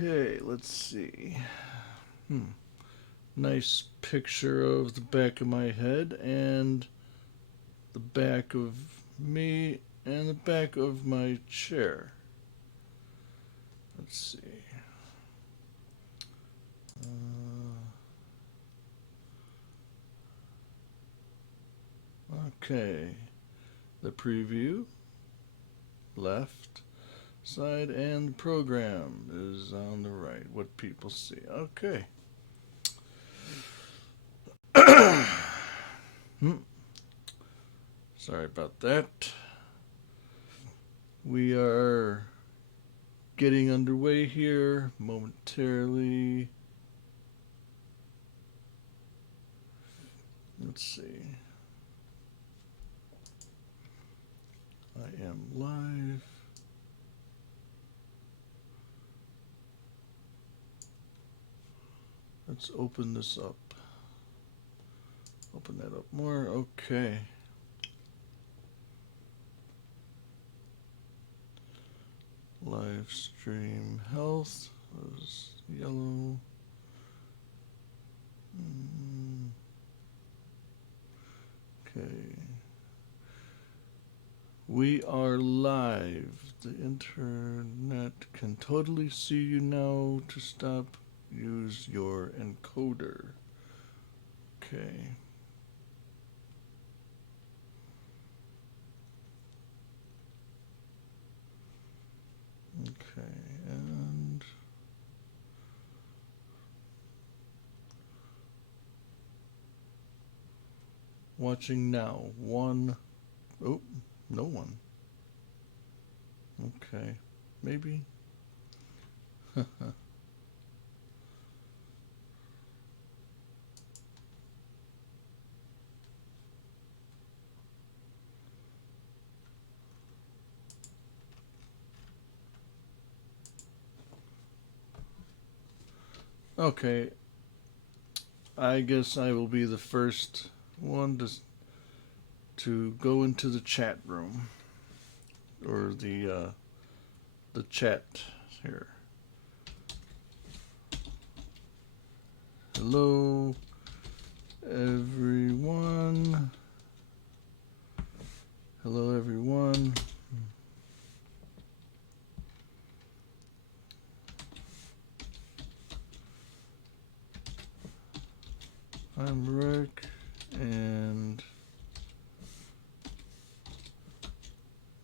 Okay, let's see. Hmm. Nice picture of the back of my head and the back of me and the back of my chair. Let's see. Okay. The preview, left side, and the program is on the right. What people see. Okay. Hmm. Sorry about that. We are getting underway here momentarily. Let's see. I am live. Let's open this up. Open that up more. Okay. Live stream health is yellow. Okay. We are live. The internet can totally see you now. To stop, use your encoder. Okay. Okay, and watching now. One. Oh, no one. Okay, maybe. Okay, I guess I will be the first one to go into the chat room or the chat here. Hello, everyone. Hello, everyone. I'm Rick, and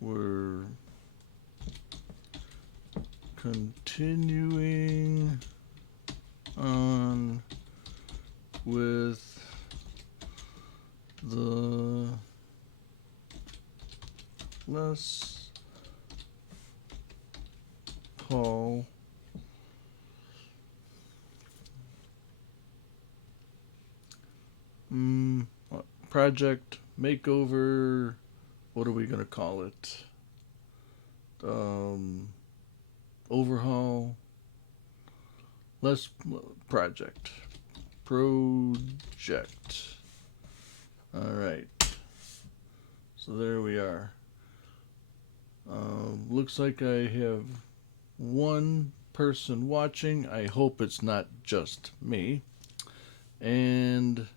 we're continuing on with the LesPaul project makeover. What are we gonna call it? Um, Overhaul. Less project. Project. All right. So there we are. Looks like I have one person watching. I hope it's not just me. And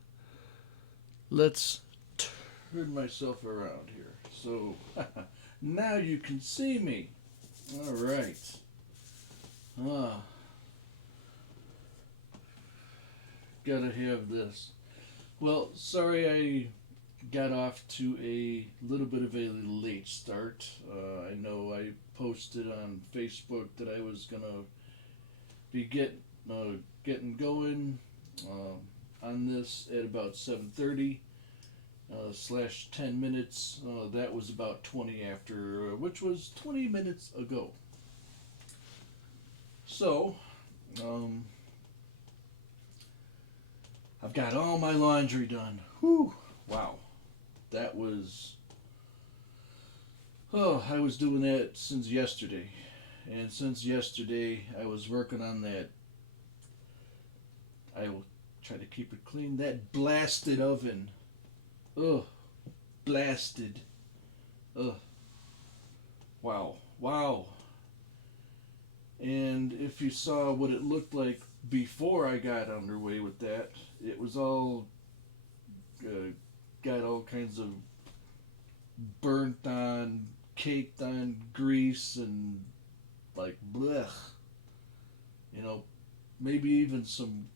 let's turn myself around here. So now you can see me. All right. Ah, gotta have this. Well, sorry I got off to a little bit of a late start. I know I posted on Facebook that I was gonna be getting going on this at about 7:30 slash 10 minutes. That was about 20 after, which was 20 minutes ago. So, um, I've got all my laundry done. Whew! Wow, that was. Oh, I was doing that since yesterday, and since yesterday I was working on that. I will try to keep it clean. That blasted oven. Ugh, blasted. Ugh, wow, wow. And if you saw what it looked like before I got underway with that, it was all got all kinds of burnt on, caked on grease and like blech. You know, maybe even some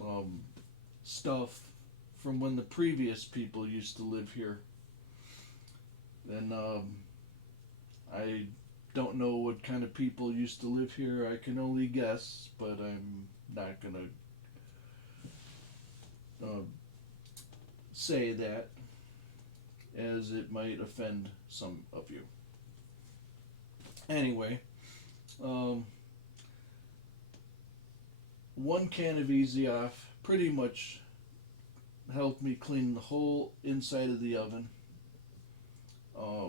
um, stuff from when the previous people used to live here. And I don't know what kind of people used to live here. I can only guess, but I'm not gonna uh, say that, as it might offend some of you. Anyway, um, one can of Easy Off pretty much helped me clean the whole inside of the oven, uh,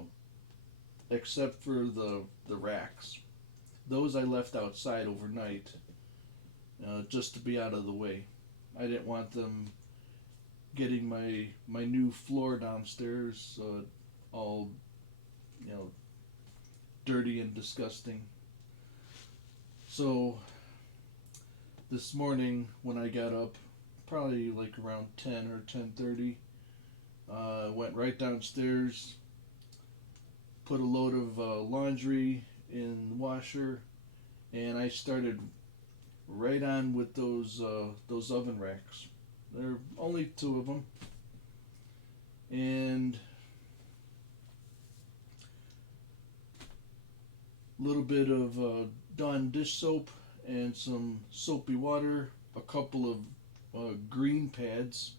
except for the racks. Those I left outside overnight just to be out of the way. I didn't want them getting my new floor downstairs all, you know, dirty and disgusting. So this morning when I got up, probably like around 10 or 10:30, went right downstairs, put a load of laundry in the washer, and I started right on with those oven racks. There are only two of them, and a little bit of Dawn dish soap and some soapy water, a couple of green pads.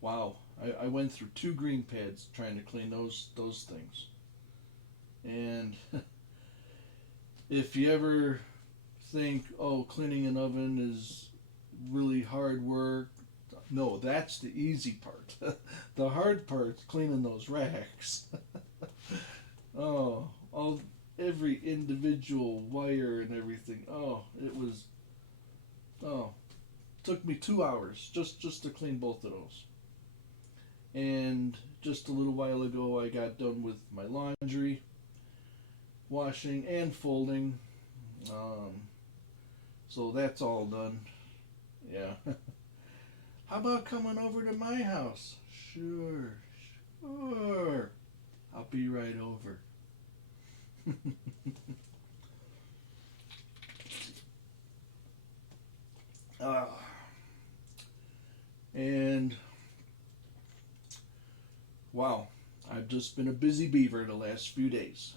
Wow, I went through two green pads trying to clean those things. And if you ever think, oh, cleaning an oven is really hard work, no, that's the easy part. The hard part's cleaning those racks. Oh, all every individual wire and everything. Oh, it was. Oh, took me 2 hours just to clean both of those. And just a little while ago, I got done with my laundry, washing and folding. So that's all done. Yeah. How about coming over to my house? Sure, sure. I'll be right over. uh, and wow, I've just been a busy beaver the last few days.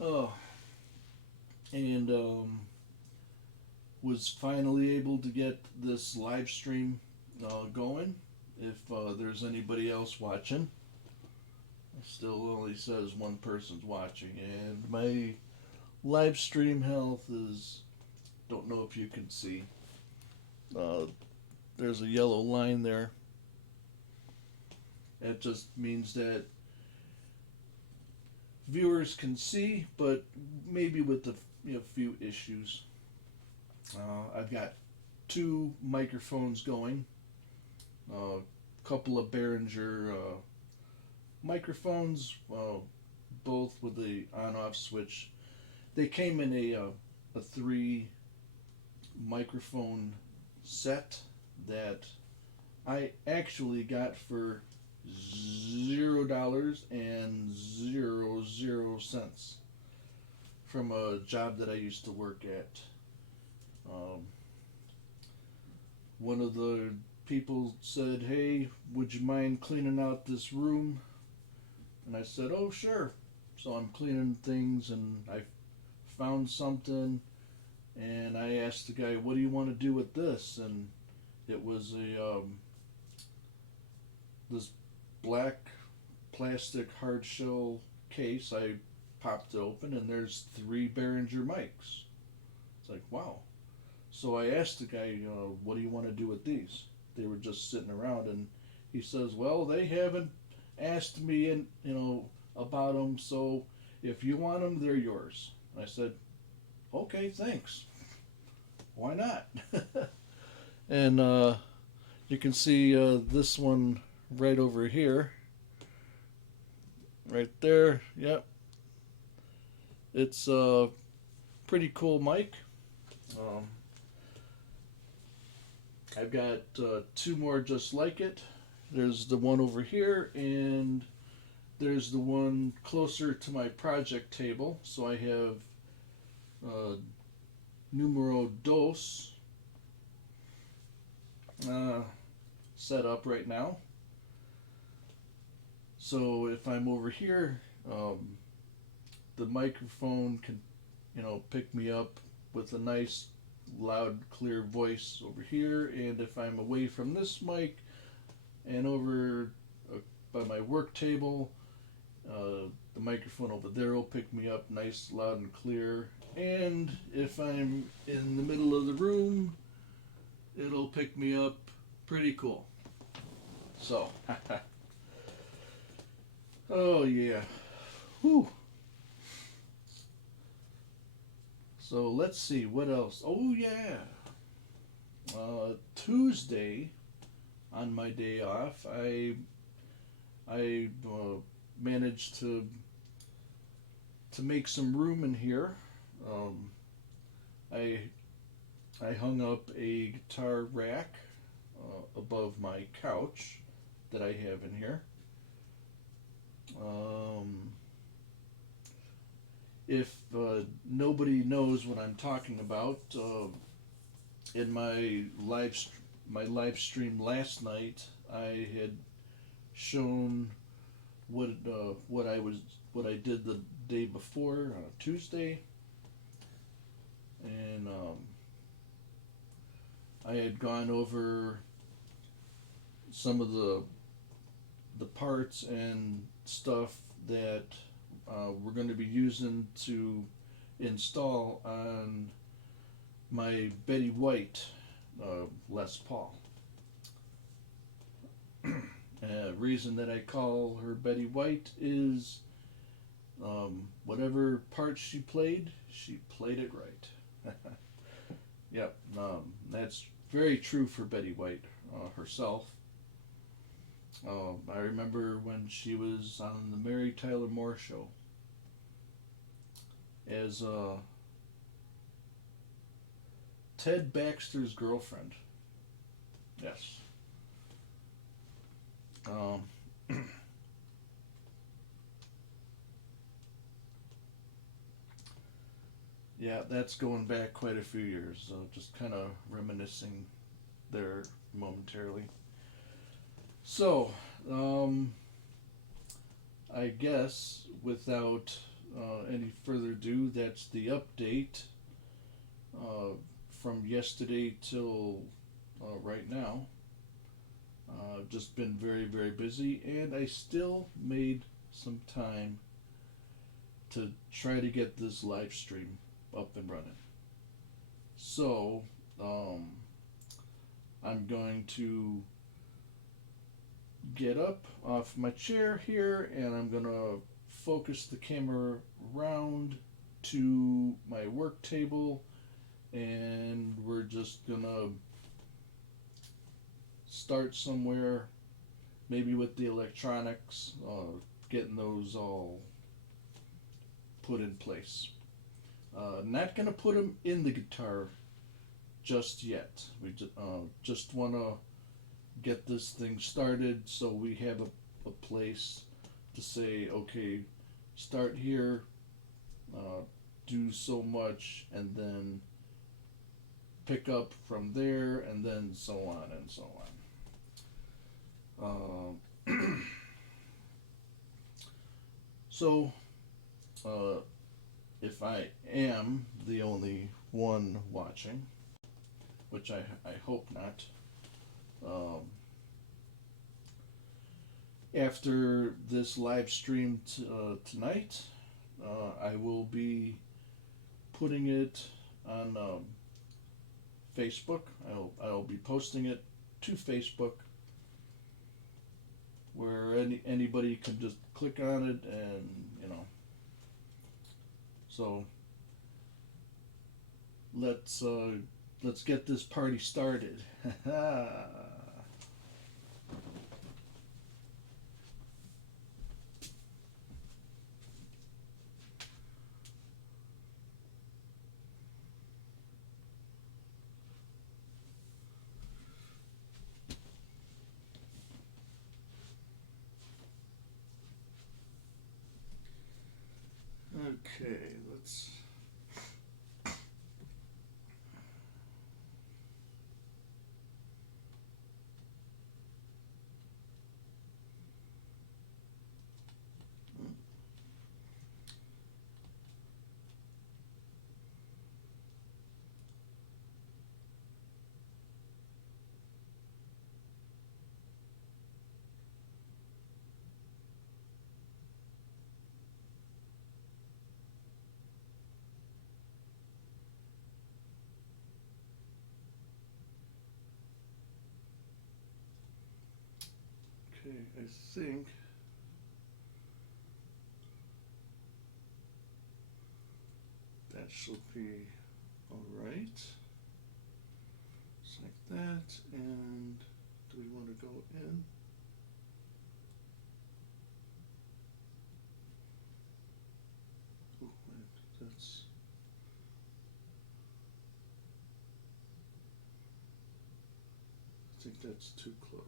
Oh, and was finally able to get this live stream going. If there's anybody else watching, it still only says one person's watching, and my live stream health is, don't know if you can see. Uh, there's a yellow line there. That just means that viewers can see, but maybe with a few issues. I've got two microphones going, a couple of Behringer microphones, both with the on-off switch. They came in a three microphone set that I actually got for $0.00 from a job that I used to work at. One of the people said, "Hey, would you mind cleaning out this room?" And I said, "Oh, sure." So I'm cleaning things, and I found something, and I asked the guy, "What do you want to do with this?" And it was this black plastic hard shell case. I popped it open, and there's three Behringer mics. It's like, wow. So I asked the guy, "What do you want to do with these?" They were just sitting around, and he says, "Well, they haven't asked me, about them. So if you want them, they're yours." I said, "Okay, thanks. Why not?" And you can see this one right over here, right there. Yep, It's a pretty cool mic. Um, I've got two more just like it. There's the one over here, and there's the one closer to my project table. So I have uh, numero dos uh, set up right now. So if I'm over here, the microphone can, pick me up with a nice, loud, clear voice over here. And if I'm away from this mic and over by my work table, the microphone over there will pick me up nice, loud, and clear. And if I'm in the middle of the room, it'll pick me up pretty cool. So, oh yeah. Whew. So let's see what else. Oh yeah. Tuesday, on my day off, I managed to make some room in here. Um, I I hung up a guitar rack above my couch that I have in here. Um, if nobody knows what I'm talking about, in my live stream last night, I had shown what I did the day before, Tuesday, and I had gone over some of the parts and stuff that we're going to be using to install on my Betty White Les Paul. Reason that I call her Betty White is whatever part she played it right. Yep, that's very true for Betty White herself. I remember when she was on the Mary Tyler Moore show as Ted Baxter's girlfriend. Yes. Um, yeah, that's going back quite a few years. Just kind of reminiscing there momentarily. So, I guess without any further ado, that's the update from yesterday till right now. I've just been very, very busy, and I still made some time to try to get this live stream up and running. So, I'm going to get up off my chair here, and I'm going to focus the camera around to my work table, and we're just going to start somewhere, maybe with the electronics, getting those all put in place. Not going to put them in the guitar just yet. We just want to get this thing started so we have a place to say, okay, start here, do so much, and then pick up from there, and then so on and so on. So, if I am the only one watching, which I hope not, after this live stream tonight, I will be putting it on Facebook. I'll be posting it to Facebook, where anybody can just click on it, and So let's get this party started. minutes. Okay, I think that should be all right. Just like that. And do we want to go in? Oh, wait, that's. I think that's too close.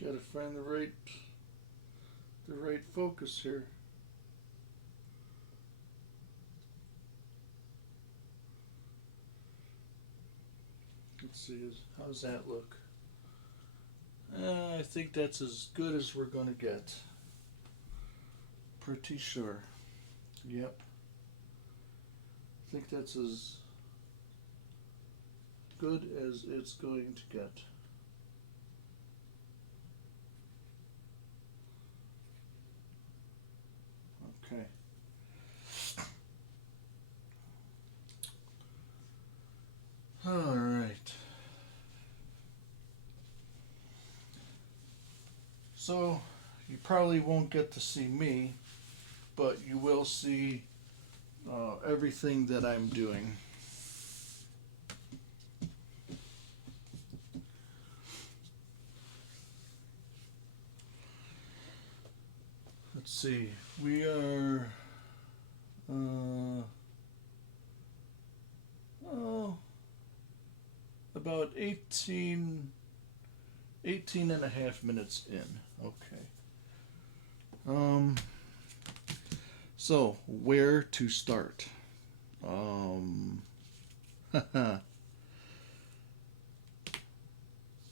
Gotta find the right focus here. Let's see, how's that look? I think that's as good as we're gonna get. Pretty sure. Yep. I think that's as good as it's going to get. Okay. All right. So you probably won't get to see me, but you will see everything that I'm doing. Let's see. We are about 18 and a half minutes in. Okay. So where to start?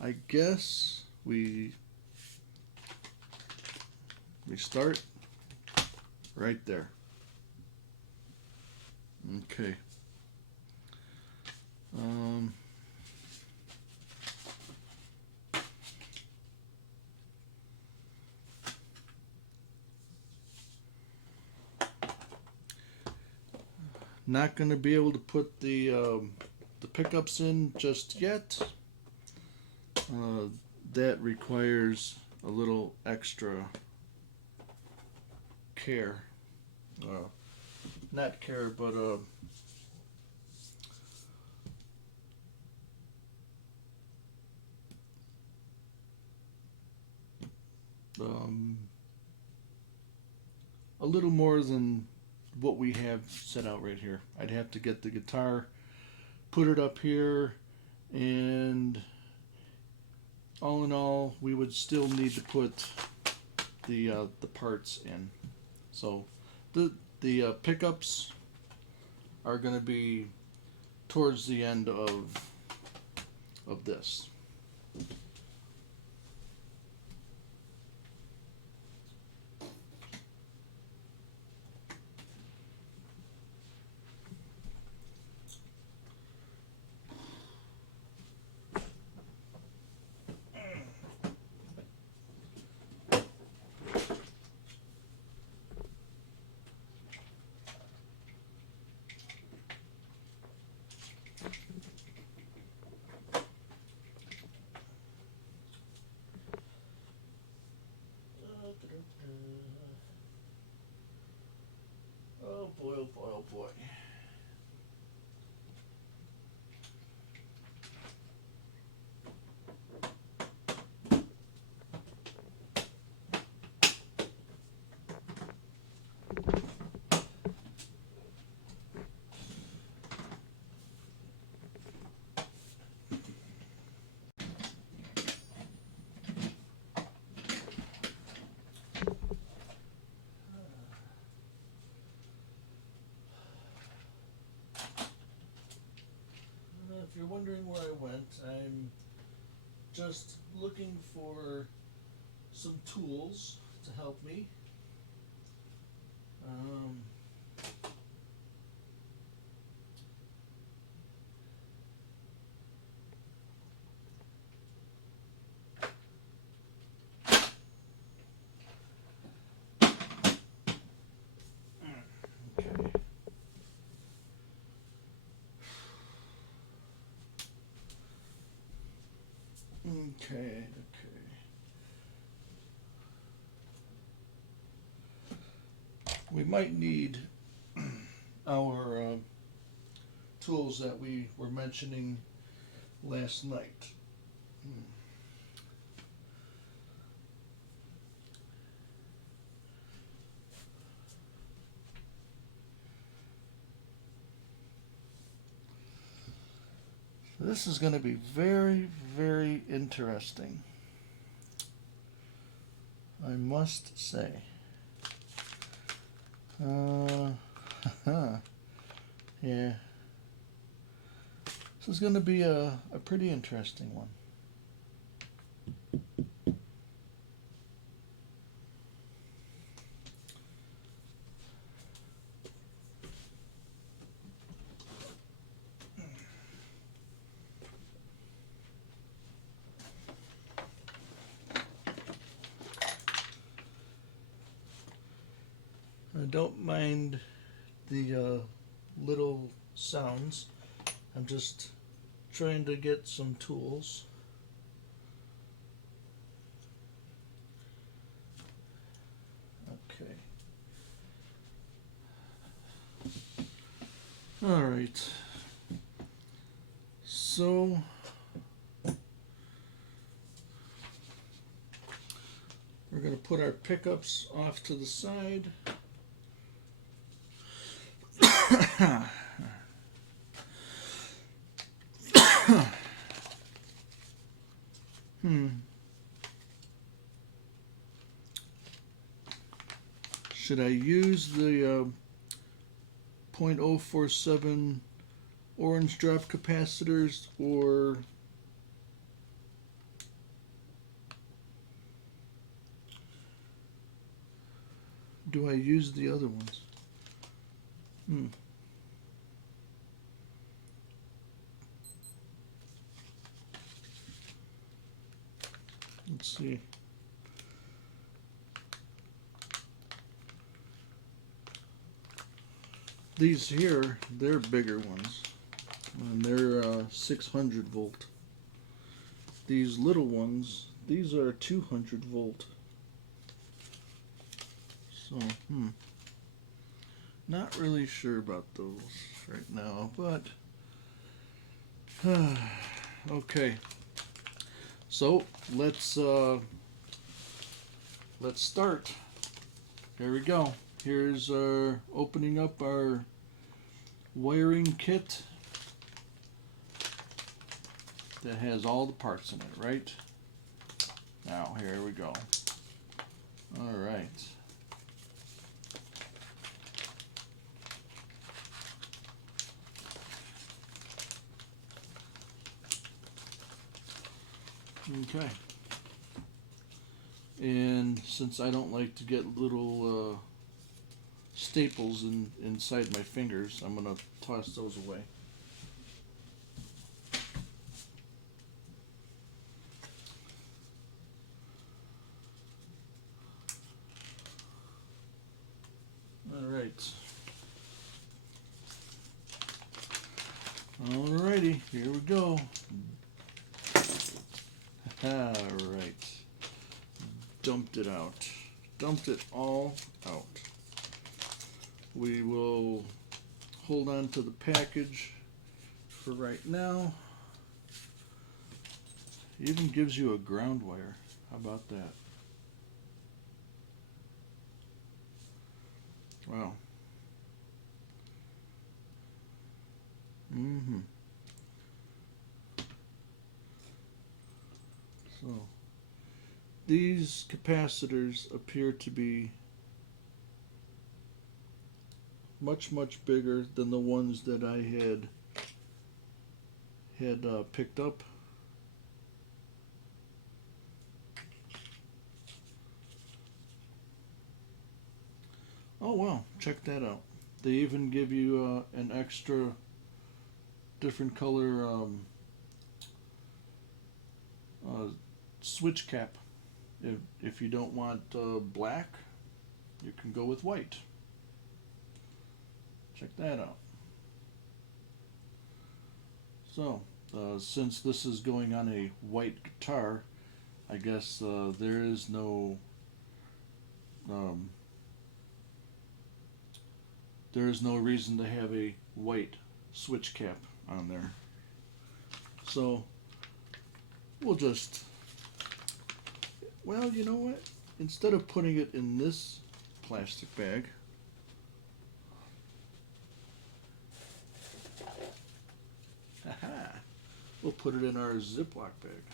I guess we start right there. Okay. Not going to be able to put the pickups in just yet. That requires a little extra care. Not care, but a little more than what we have set out right here. I'd have to get the guitar, put it up here, and all in all, we would still need to put the parts in. So the pickups are going to be towards the end of this. Oh boy, oh boy, oh boy. If you're wondering where I went, I'm just looking for some tools to help me. Okay. We might need our tools that we were mentioning last night. This is going to be very, very interesting, I must say. Yeah. This is going to be a pretty interesting one. I don't mind the little sounds. I'm just trying to get some tools. Okay. All right. So we're going to put our pickups off to the side. Should I use the 0.047 orange drop capacitors, or do I use the other ones? Let's see. These here, they're bigger ones, and they're 600 volt. These little ones, these are 200 volt. So, not really sure about those right now, but okay. So let's start. Here we go. Here's our opening up our wiring kit that has all the parts in it, right? Now, here we go. All right. Okay. And since I don't like to get little staples inside my fingers, I'm going to toss those away. Alrighty, here we go. Alright. Dumped it out. dumped it all out. We will hold on to the package for right now. It even gives you a ground wire. How about that? Wow. So these capacitors appear to be much bigger than the ones that I had picked up. Oh wow, check that out. They even give you an extra different color switch cap. If you don't want black, you can go with white. Check that out. So, since this is going on a white guitar, I guess there is no reason to have a white switch cap on there. So we'll just, well, you know what? Instead of putting it in this plastic bag, we'll put it in our Ziploc bag.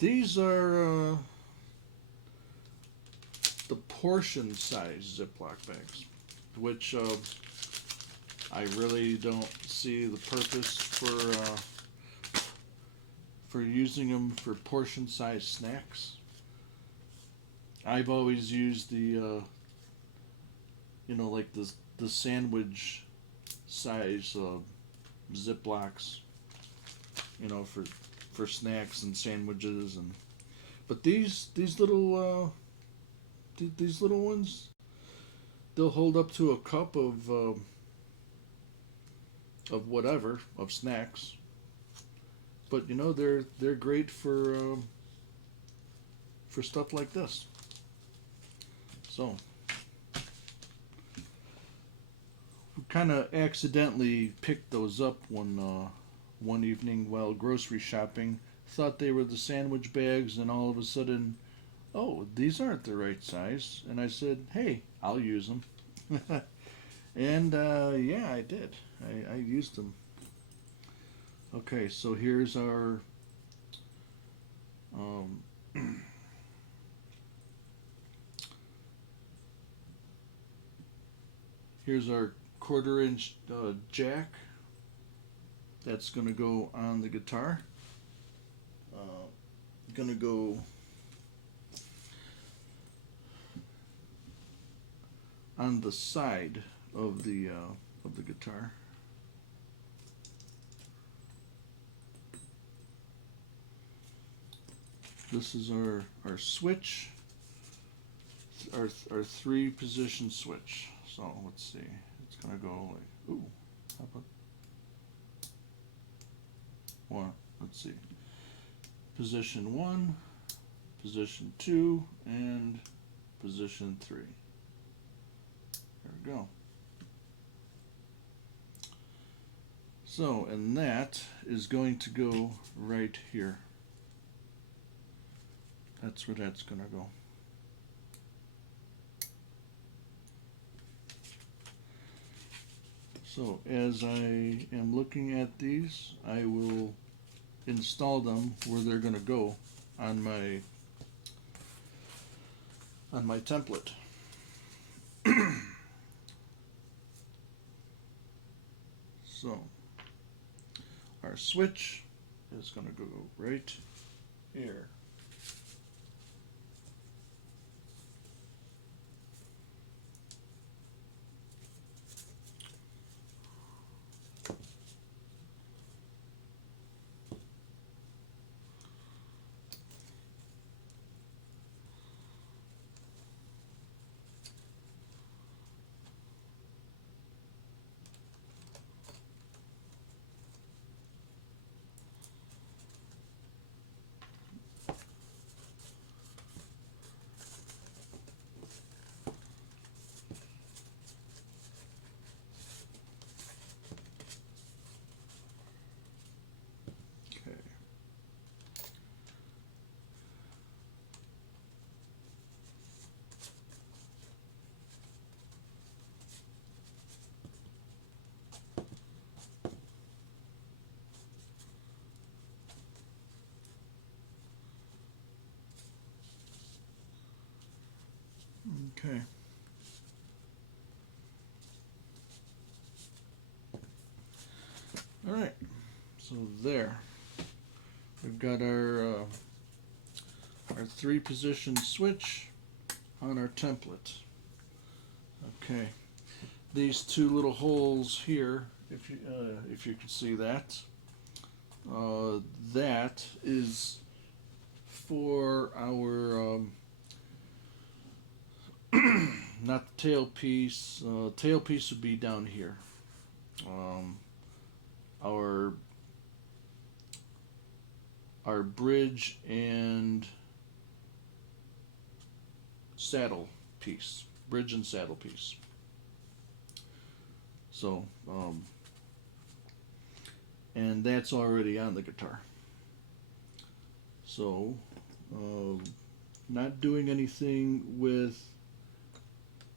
These are the portion size Ziploc bags, which I really don't see the purpose for using them for portion size snacks. I've always used the like the sandwich size Ziplocs, for snacks and sandwiches, but these little ones, they'll hold up to a cup of whatever, of snacks. But they're great for stuff like this. So we kind of accidentally picked those up one evening while grocery shopping. Thought they were the sandwich bags, and all of a sudden, oh, these aren't the right size. And I said, hey, I'll use them. And yeah, I did. I used them. Okay, so here's our here's our 1/4 inch jack. That's going to go on the guitar. Going to go on the side of the guitar. This is our switch, our 3-position switch. So let's see, it's gonna go like, ooh, how about one? Let's see, position 1, position 2, and position 3. There we go. So, and that is going to go right here. That's where that's going to go. So, as I am looking at these, I will install them where they're going to go on my template. So, our switch is going to go right here. Okay. All right. So there, we've got our 3-position switch on our template. Okay. These 2 little holes here, if you can see that, that is for our not the tailpiece. Tailpiece would be down here. Our bridge and saddle piece, bridge and saddle piece. So, and that's already on the guitar. So, not doing anything with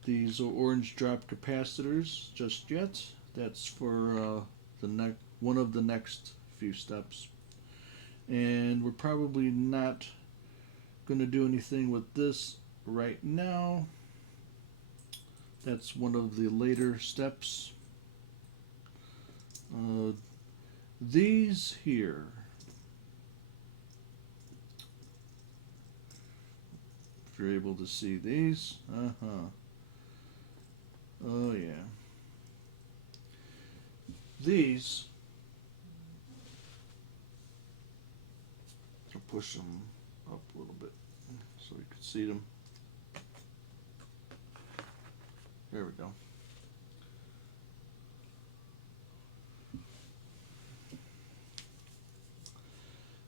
these orange drop capacitors just yet. That's for one of the next few steps. And we're probably not going to do anything with this right now. That's one of the later steps. These here, if you're able to see these, oh yeah, these, I'll push them up a little bit so you can see them. There we go.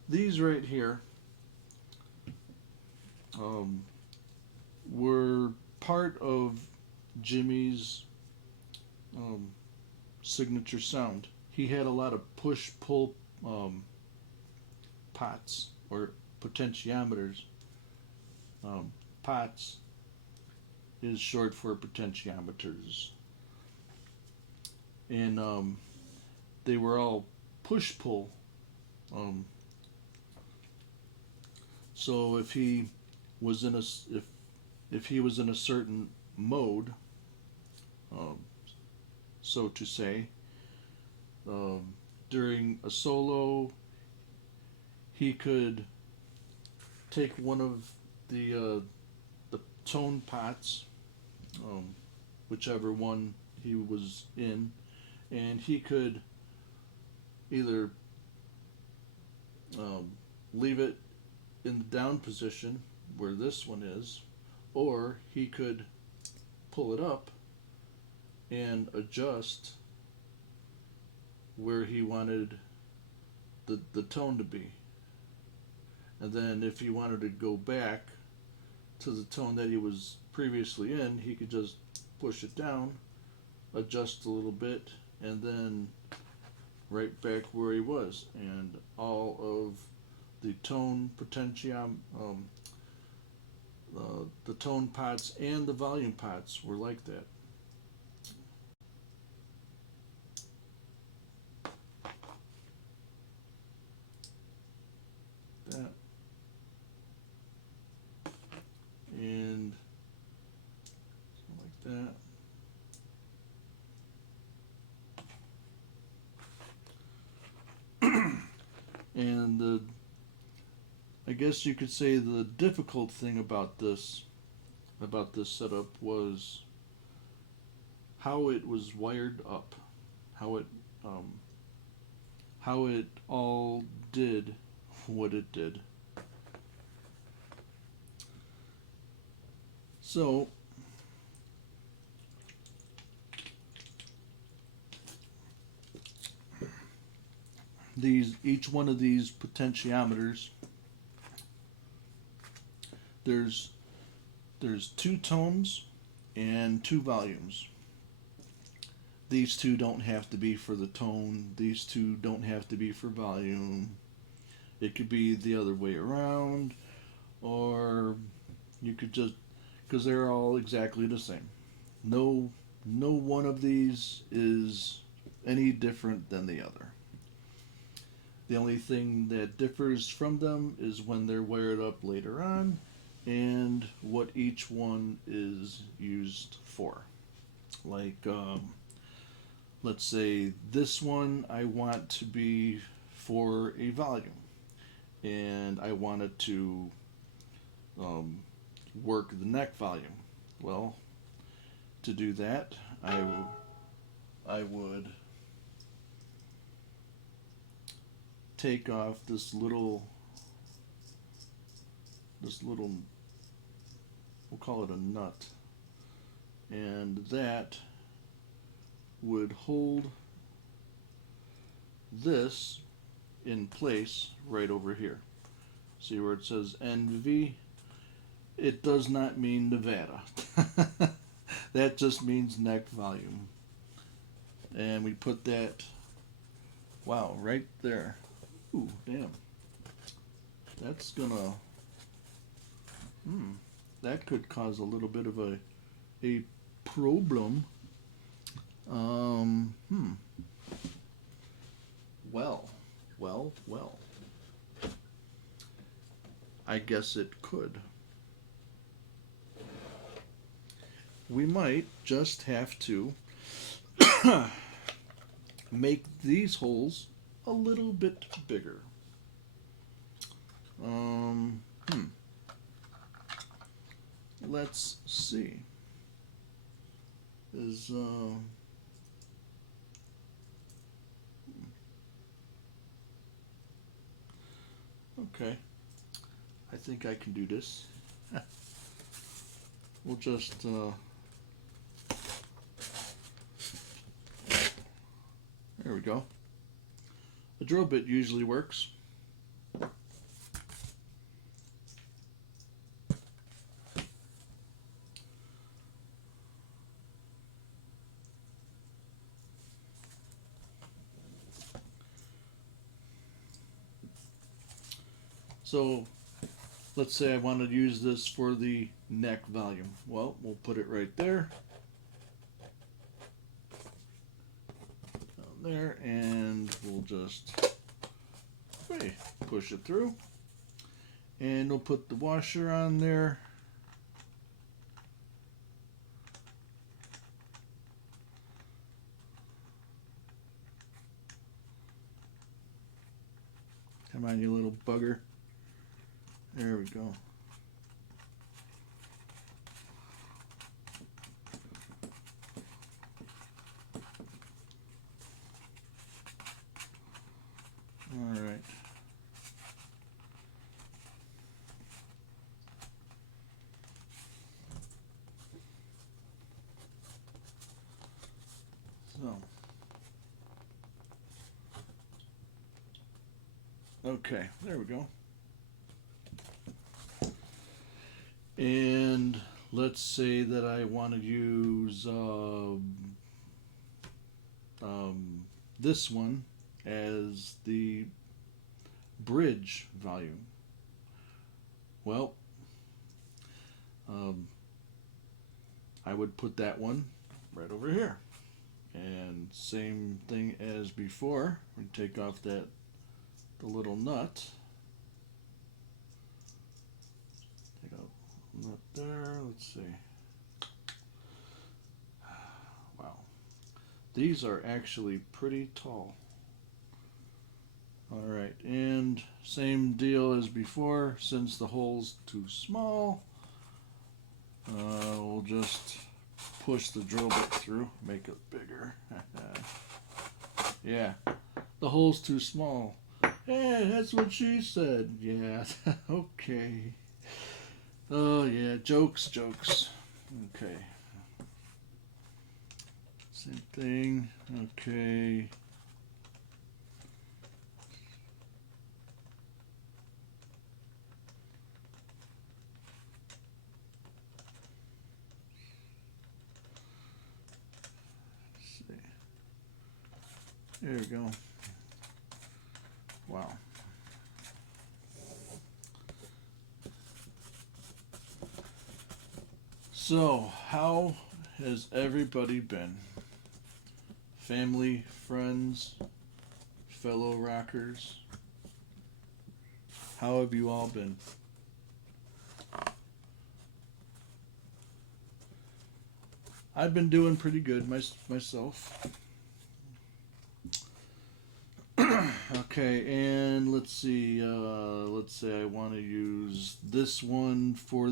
These right here were part of Jimmy's signature sound. He had a lot of push-pull pots or potentiometers. Pots is short for potentiometers. And they were all push-pull. So if he was in if he was in a certain mode, so to say, during a solo, he could take one of the tone pots, whichever one he was in, and he could either leave it in the down position where this one is, or he could pull it up and adjust where he wanted the tone to be. And then if he wanted to go back to the tone that he was previously in, he could just push it down, adjust a little bit, and then right back where he was. And all of the tone the tone pots and the volume pots were like that. That and like that. And I guess you could say the difficult thing about this setup was how it was wired up, how it all did what it did. So each one of these potentiometers, there's 2 tones and 2 volumes. These 2 don't have to be for the tone. These 2 don't have to be for volume. It could be the other way around, or you could just, because they're all exactly the same. No one of these is any different than the other. The only thing that differs from them is when they're wired up later on, and what each one is used for. Like, let's say this one I want to be for a volume, and I want it to um, work the neck volume. Well, to do that, I would take off this little, we'll call it a nut, and that would hold this in place right over here. See where it says NV? It does not mean Nevada. That just means neck volume. And we put that, wow, right there. Ooh, damn. That's gonna, that could cause a little bit of a problem. Um, hmm. Well. I guess it could. We might just have to make these holes a little bit bigger. Let's see. Okay. I think I can do this. We'll just there we go. A drill bit usually works. So let's say I want to use this for the neck volume. Well, we'll put it right there. Down there, and we'll just push it through. And we'll put the washer on there. Come on, you little bugger. There we go. All right. So. Okay, there we go. And let's say that I want to use this one as the bridge volume. Well, I would put that one right over here. And same thing as before, we take off the little nut. Take out the nut there, let's see. Wow. These are actually pretty tall. Alright, and same deal as before, since the hole's too small, we'll just push the drill bit through, make it bigger. Yeah, the hole's too small. Hey, that's what she said. Yeah, okay. Oh yeah, jokes. Okay. Same thing, okay. There we go. Wow. So, how has everybody been? Family, friends, fellow rockers? How have you all been? I've been doing pretty good myself. Okay, and let's see. Let's say I want to use this one for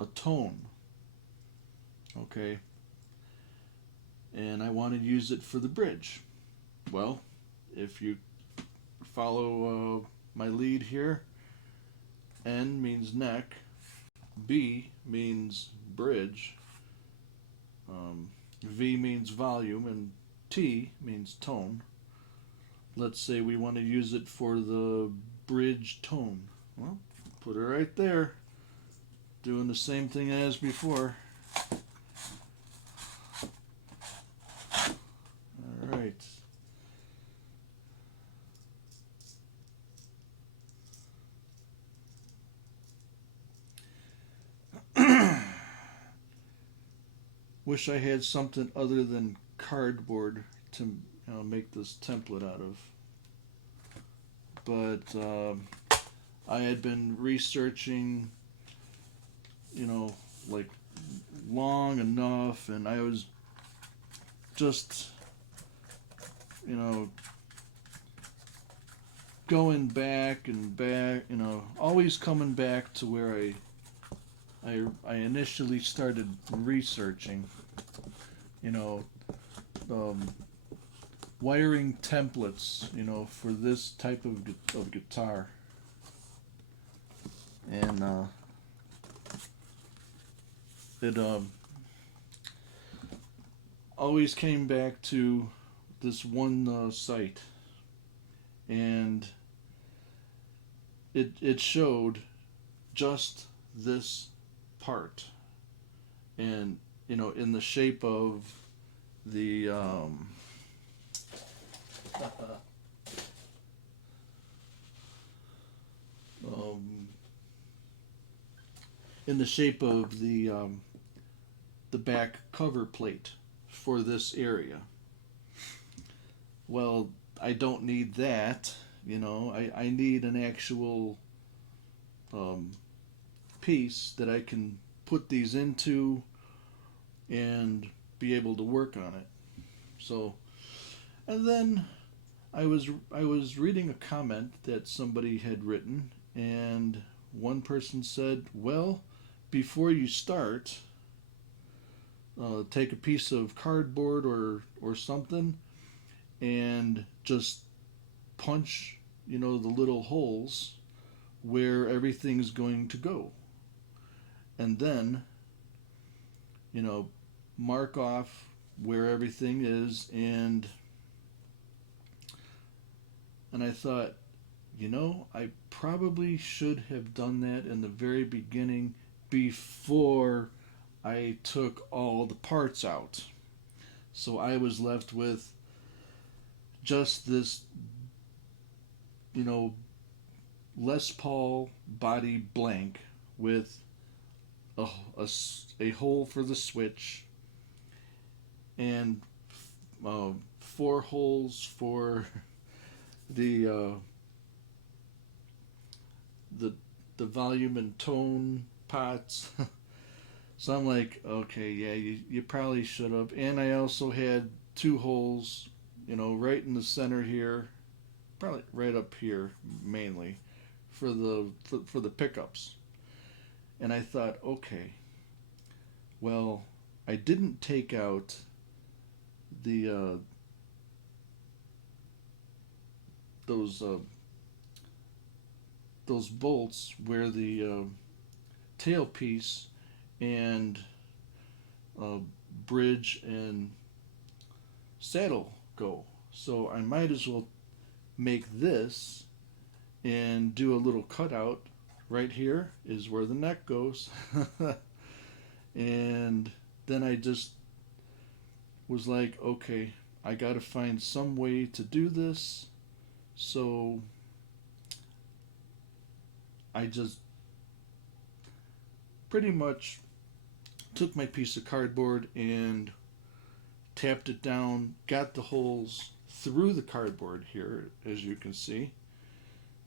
a tone. Okay, and I want to use it for the bridge. Well, if you follow my lead here, N means neck, B means bridge, V means volume, and T means tone. Let's say we want to use it for the bridge tone. Well, put it right there, doing the same thing as before. All right. Wish I had something other than cardboard to make this template out of. But I had been researching, like long enough, and I was just, you know, going back and back, always coming back to where I initially started researching, you know, um, wiring templates, for this type of guitar. And it always came back to this one site, and it showed just this part, and in the shape of the um, in the shape of the back cover plate for this area. Well, I don't need that. I need an actual um, piece that I can put these into and be able to work on it. So, and then I was reading a comment that somebody had written, and one person said, "Well, before you start, take a piece of cardboard or something and just punch, the little holes where everything's going to go, and then, you know, mark off where everything is." And I thought, I probably should have done that in the very beginning before I took all the parts out. So I was left with just this, you know, LesPaul body blank with a, a hole for the switch and four holes for the the the volume and tone pots. So I'm like, okay, yeah, you probably should have. And I also had two holes, right in the center here, probably right up here mainly, for the pickups. And I thought, okay, well, I didn't take out the those uh, those bolts where the tailpiece and uh, bridge and saddle go. So I might as well make this and do a little cutout. Right here is where the neck goes. And then I just was like, okay, I got to find some way to do this. So I just pretty much took my piece of cardboard and tapped it down, got the holes through the cardboard here, as you can see,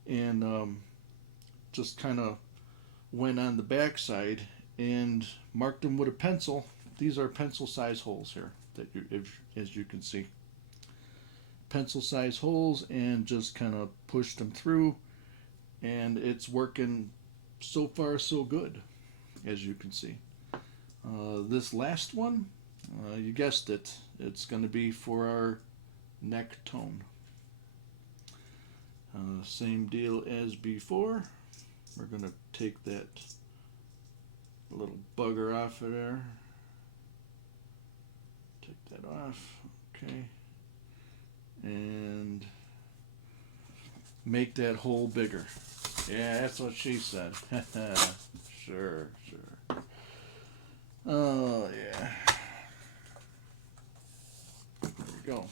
and just kind of went on the back side and marked them with a pencil. These are pencil size holes here that as you can see. Pencil size holes, and just kind of pushed them through, and it's working so far so good, as you can see. This last one, you guessed it, it's going to be for our neck tone. Same deal as before. We're going to take that little bugger off of there. Take that off. Okay. And make that hole bigger. Yeah, that's what she said. Sure. Oh, yeah. There we go.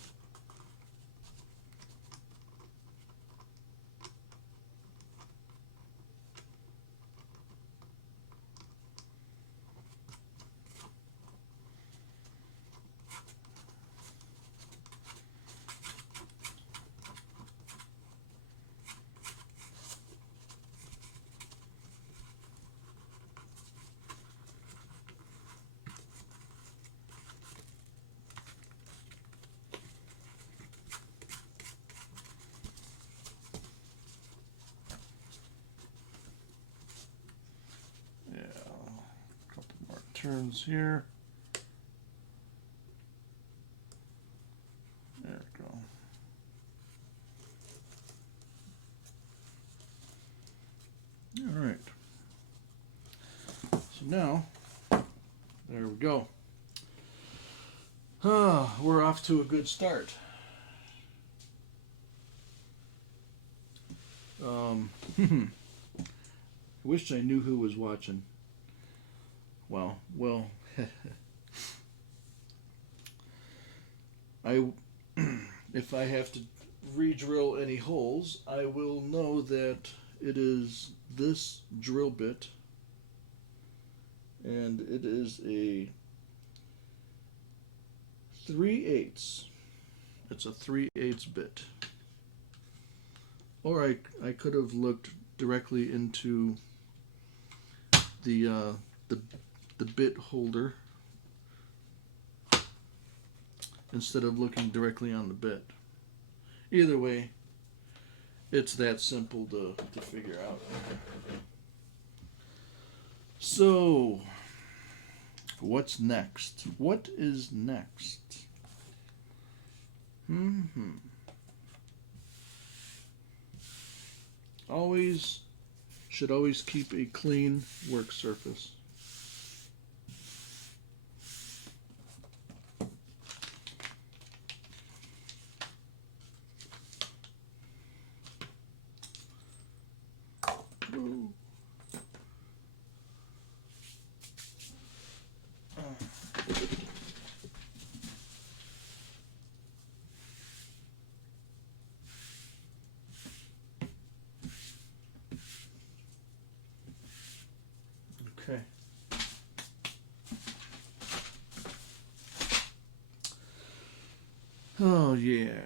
Turns here. There we go. All right. So now, there we go. We're off to a good start. I wish I knew who was watching. Well, if I have to re-drill any holes, I will know that it is this drill bit, and it is a 3/8. It's a 3/8 bit. Or I could have looked directly into the bit holder instead of looking directly on the bit. Either way, it's that simple to figure out. So, what's next? What is next? Should always keep a clean work surface. Okay. Oh, yeah.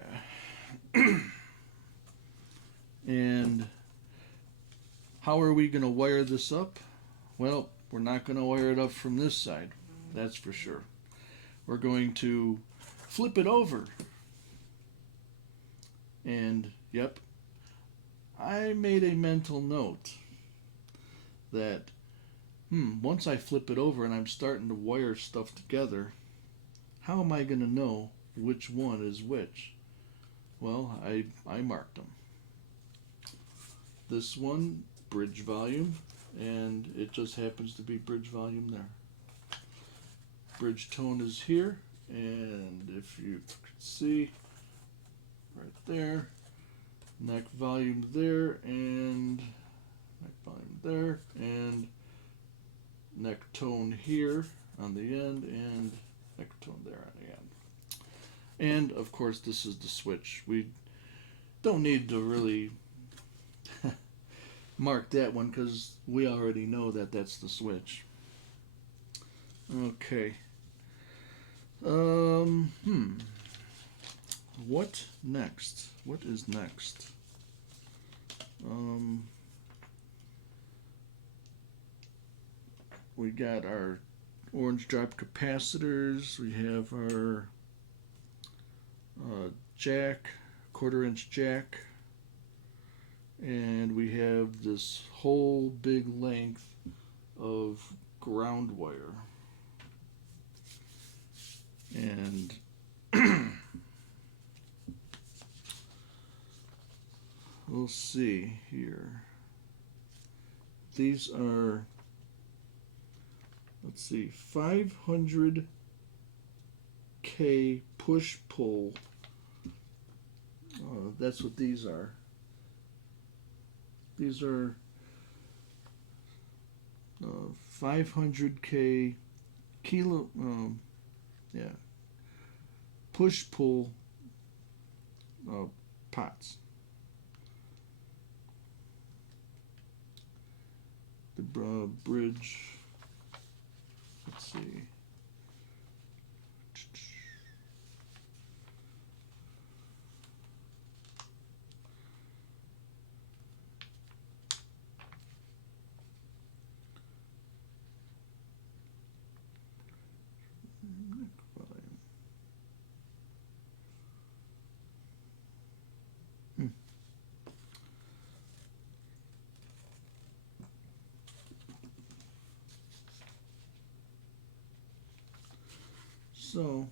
And how are we going to wire this up? Well, we're not going to wire it up from this side, that's for sure. We're going to flip it over. And, yep, I made a mental note that once I flip it over and I'm starting to wire stuff together, how am I going to know which one is which? Well, I marked them. This one, bridge volume, and it just happens to be bridge volume there. Bridge tone is here, and if you could see, right there, neck volume there, and neck volume there, and neck tone here on the end, and neck tone there on the end. And of course this is the switch. We don't need to really mark that one because we already know that that's the switch. Okay. What next? What is next? we got our orange drop capacitors. We have our jack, quarter-inch jack, and we have this whole big length of ground wire. And we'll see here. These are, let's see, 500K push-pull. That's what these are. These are 500K kilo, push-pull pots. The bridge, let's see. So,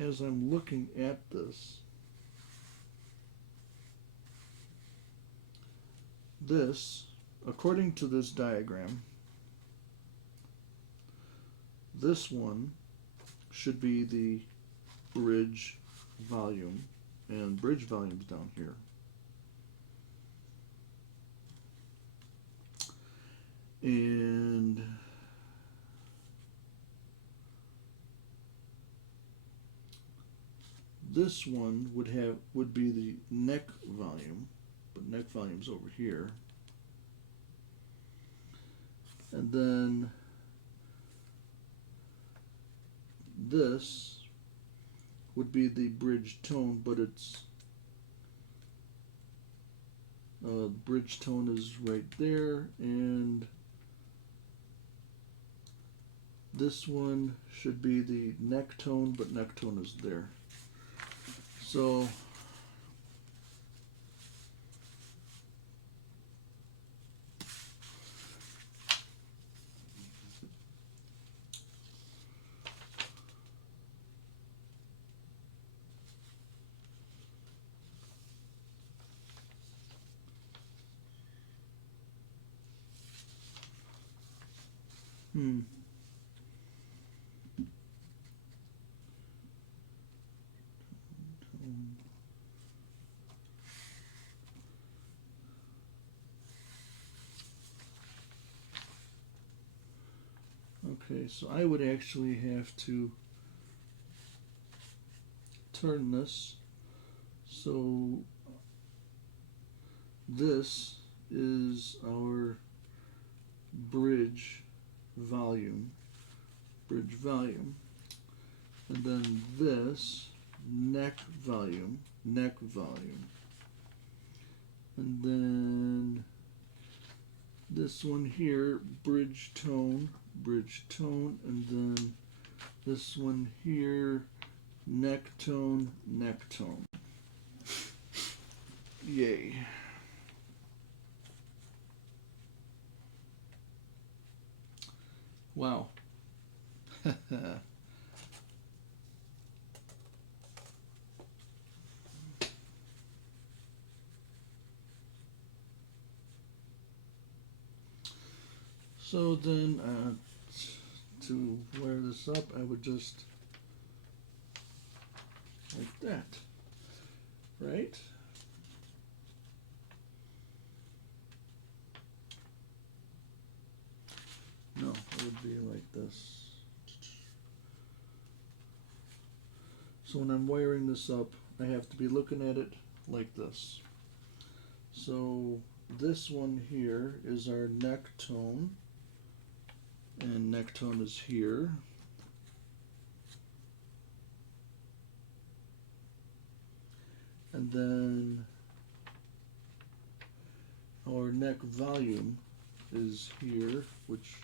as I'm looking at this, according to this diagram, this one should be the bridge volume, and bridge volume's down here. And this one would be the neck volume, but neck volume's over here. And then this would be the bridge tone, but it's bridge tone is right there, and this one should be the neck tone, but neck tone is there. So okay, so I would actually have to turn this. So this is our bridge volume, and then this neck volume, and then this one here, bridge tone, and then this one here, neck tone. Yay. Wow. So then, to wire this up, I would just like that, right? No, it would be like this. So when I'm wiring this up, I have to be looking at it like this. So this one here is our neck tone, and neck tone is here. And then our neck volume is here, which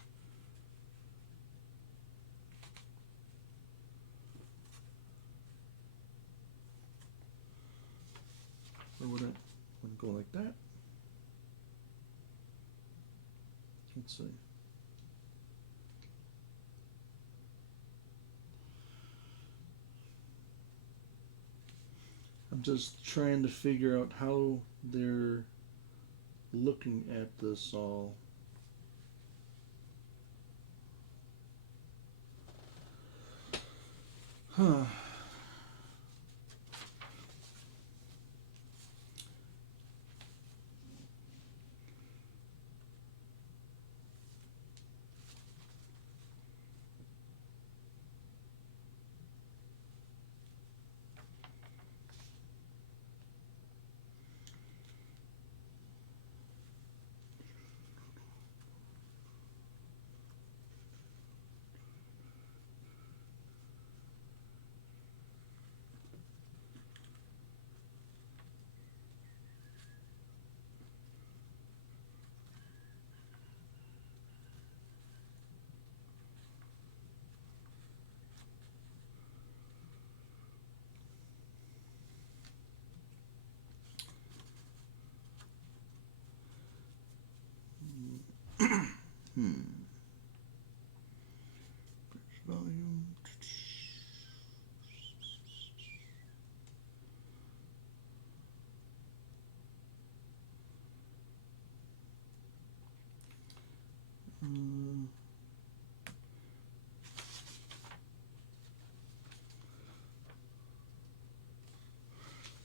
Or would it go like that? Let's see. I'm just trying to figure out how they're looking at this all. Huh. Volume.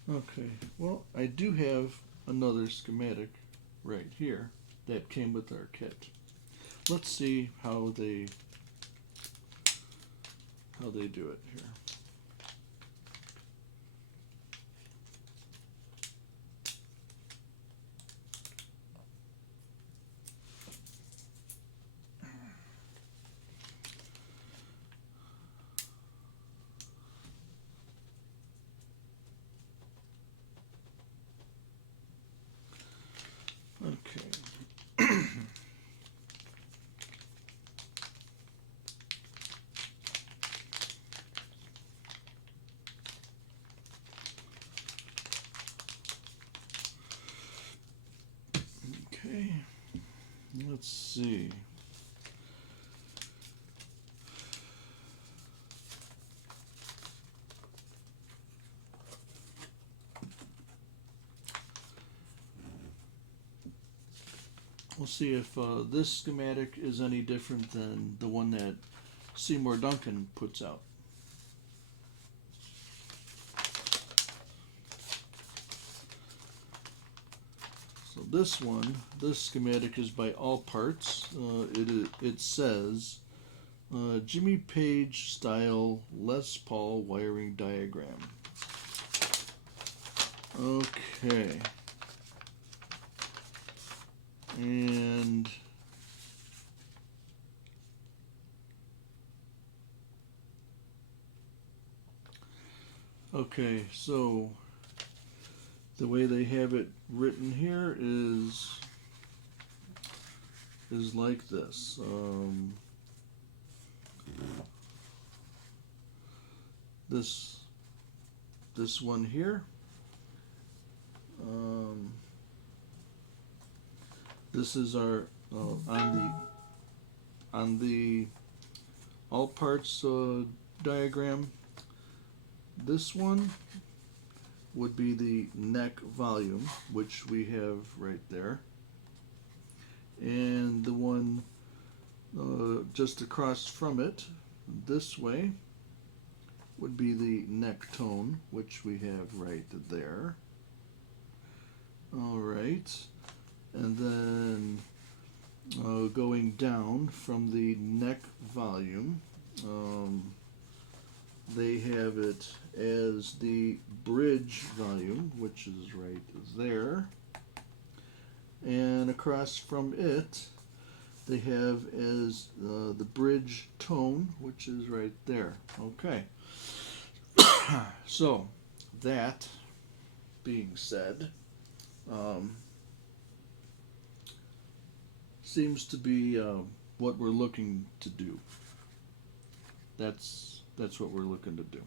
Okay, well, I do have another schematic right here that came with our kit. Let's see how they do it here. Okay. Okay. Let's see. We'll see if this schematic is any different than the one that Seymour Duncan puts out. So this one, this schematic is by All Parts. It says Jimmy Page style LesPaul wiring diagram. Okay. And okay, so the way they have it written here is like this. This one here. This is our on the all parts diagram. This one would be the neck volume, which we have right there, and the one just across from it, this way, would be the neck tone, which we have right there. All right. And then going down from the neck volume, they have it as the bridge volume, which is right there. And across from it, they have as the bridge tone, which is right there. Okay. So, that being said, seems to be what we're looking to do. That's what we're looking to do.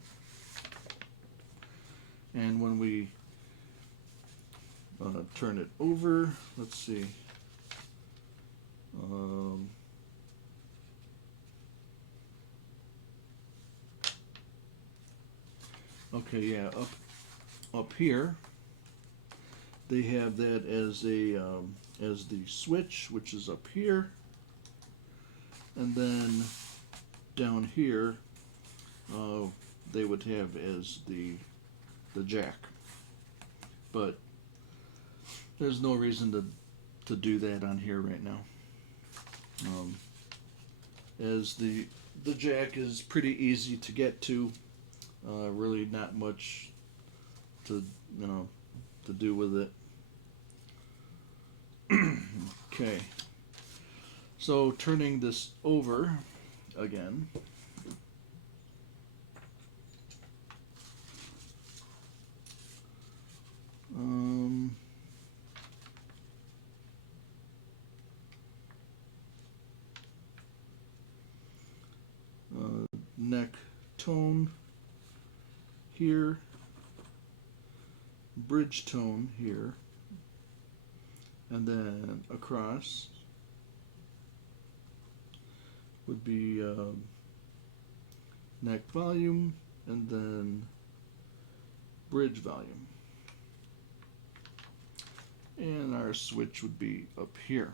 And when we turn it over. Let's see. Um, okay, yeah, up here they have that as a as the switch, which is up here, and then down here they would have as the jack. But there's no reason to do that on here right now. As the jack is pretty easy to get to, really not much to to do with it. Okay, so turning this over again. Um, Neck tone here, bridge tone here, and then across would be neck volume and then bridge volume. And our switch would be up here.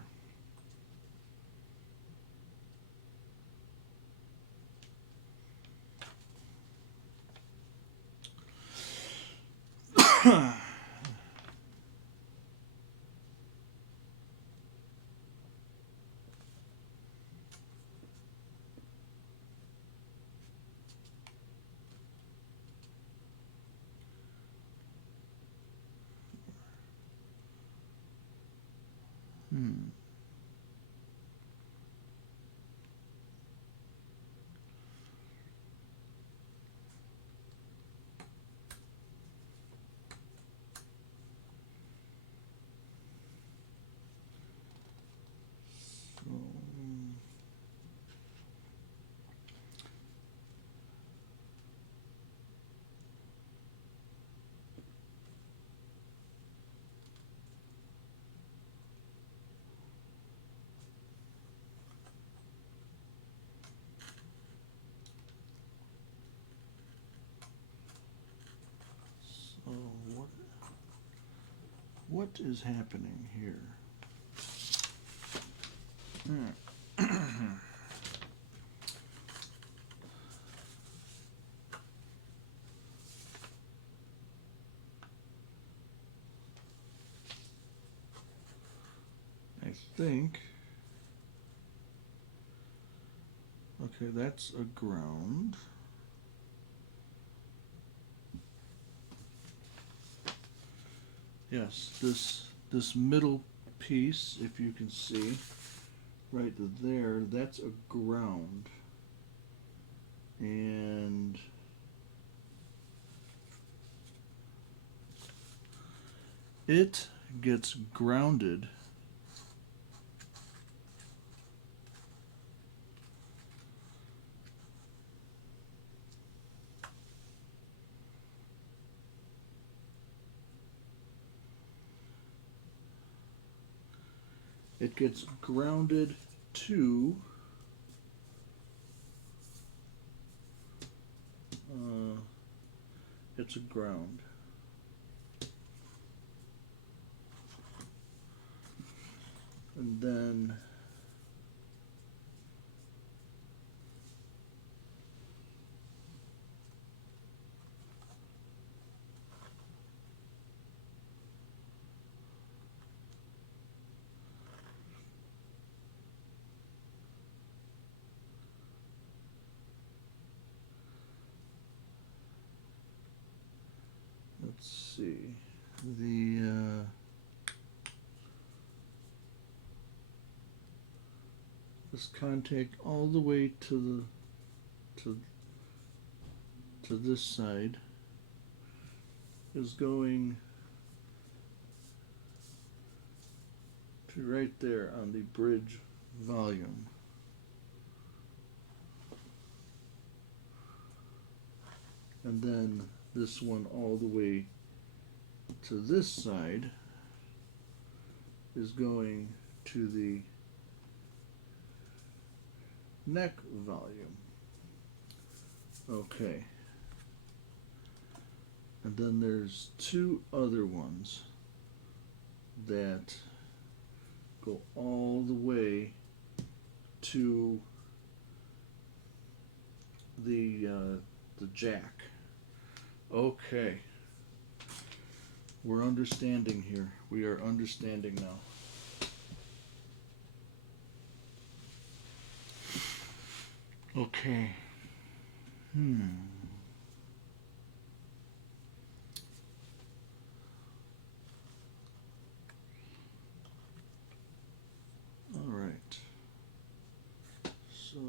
So what is happening here? I think. Okay, that's a ground. Yes, this middle piece, if you can see, right there, that's a ground. And it gets grounded to it's a ground. And then let's see, this contact all the way to this side is going to right there on the bridge volume. And then this one all the way to this side is going to the neck volume. Okay. And then there's two other ones that go all the way to the jack. Okay. We're understanding here. We are understanding now. Okay. All right. So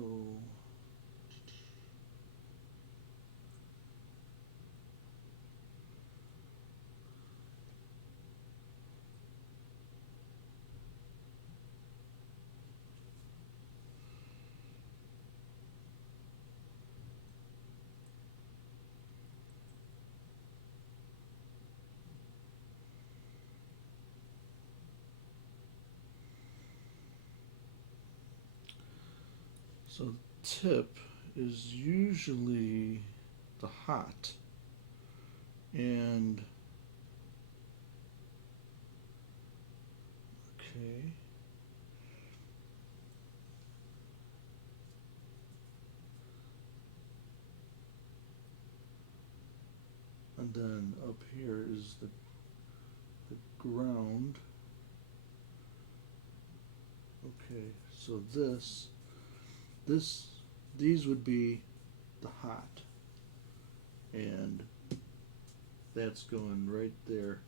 So the tip is usually the hot, and okay, and then up here is the ground. Okay, so these would be the hot, and that's going right there.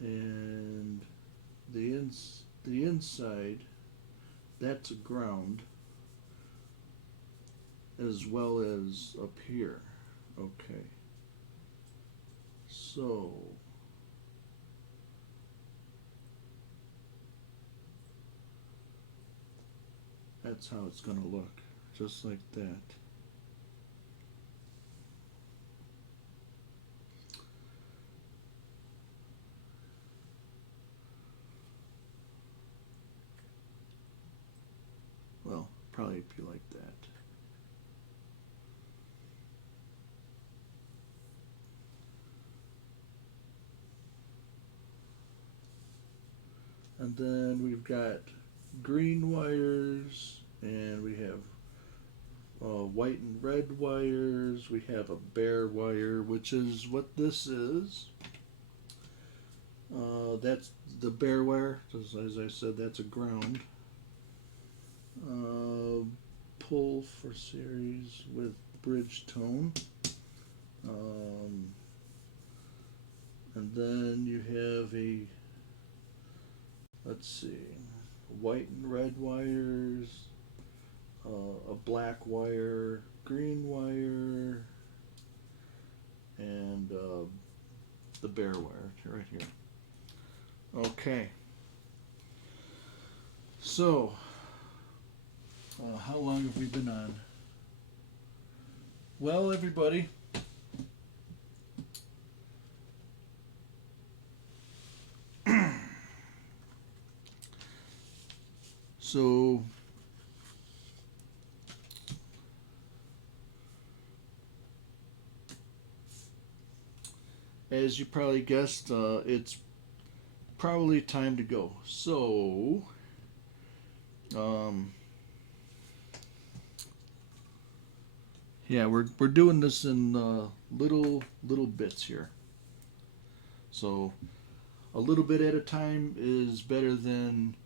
And the inside, that's a ground, as well as up here. Okay. So that's how it's going to look, just like that. Well, probably be like that. And then we've got green wires, and we have white and red wires. We have a bare wire, which is what this is. That's the bare wire. As I said, that's a ground. Pull for series with bridge tone. And then you have let's see, white and red wires, a black wire, green wire, and the bare wire right here. Okay. So, how long have we been on? Well, everybody, so as you probably guessed, it's probably time to go. So, yeah, we're doing this in little bits here. So, a little bit at a time is better than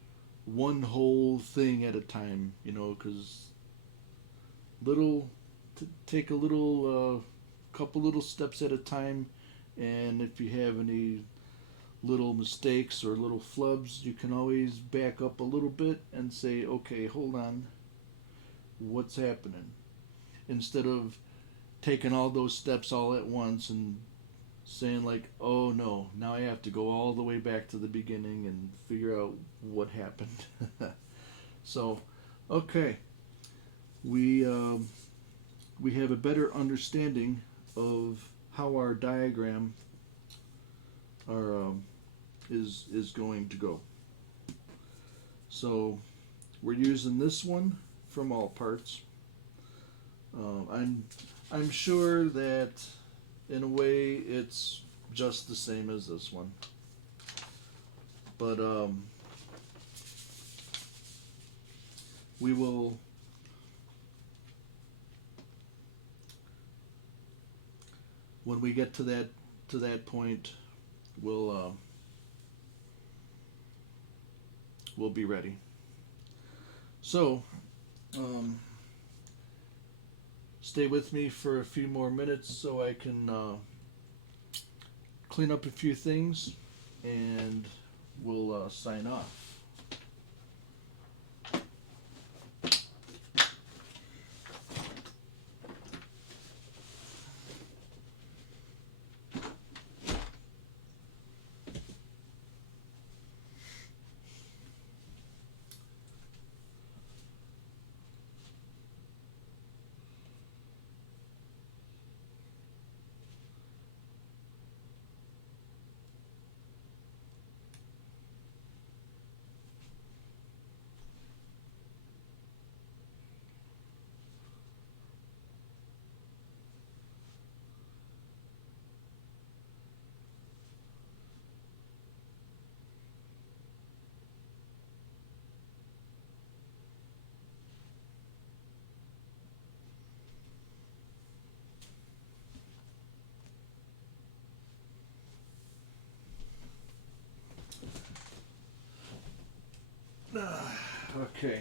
one whole thing at a time, because take a little, couple little steps at a time, and if you have any little mistakes or little flubs, you can always back up a little bit and say, okay, hold on, what's happening? Instead of taking all those steps all at once and saying like, oh no, now I have to go all the way back to the beginning and figure out what happened. So, okay, we have a better understanding of how our diagram are is going to go. So we're using this one from All Parts. I'm sure that in a way it's just the same as this one, but we will. When we get to that point, we'll be ready. So, um, stay with me for a few more minutes so I can clean up a few things, and we'll sign off. Okay.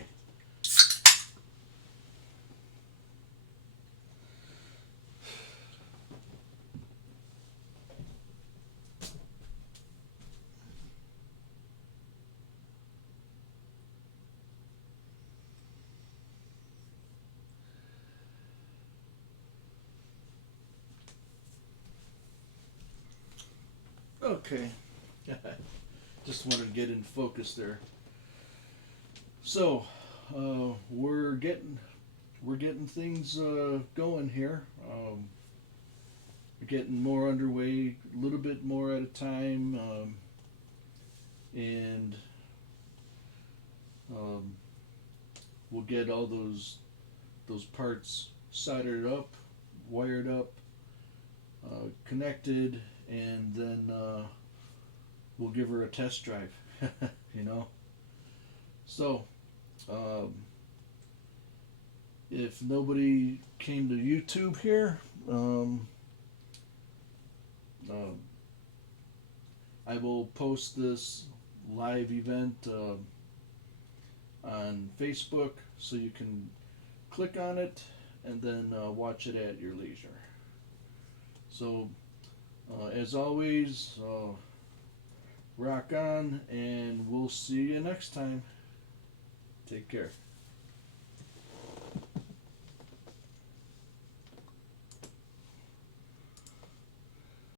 Okay. Just wanted to get in focus there. So, we're getting things going here. We're getting more underway, a little bit more at a time, and um, we'll get all those parts soldered up, wired up, connected, and then we'll give her a test drive. you know. So, um, if nobody came to YouTube here, uh, I will post this live event on Facebook, so you can click on it and then watch it at your leisure. So, as always, rock on, and we'll see you next time. Take care.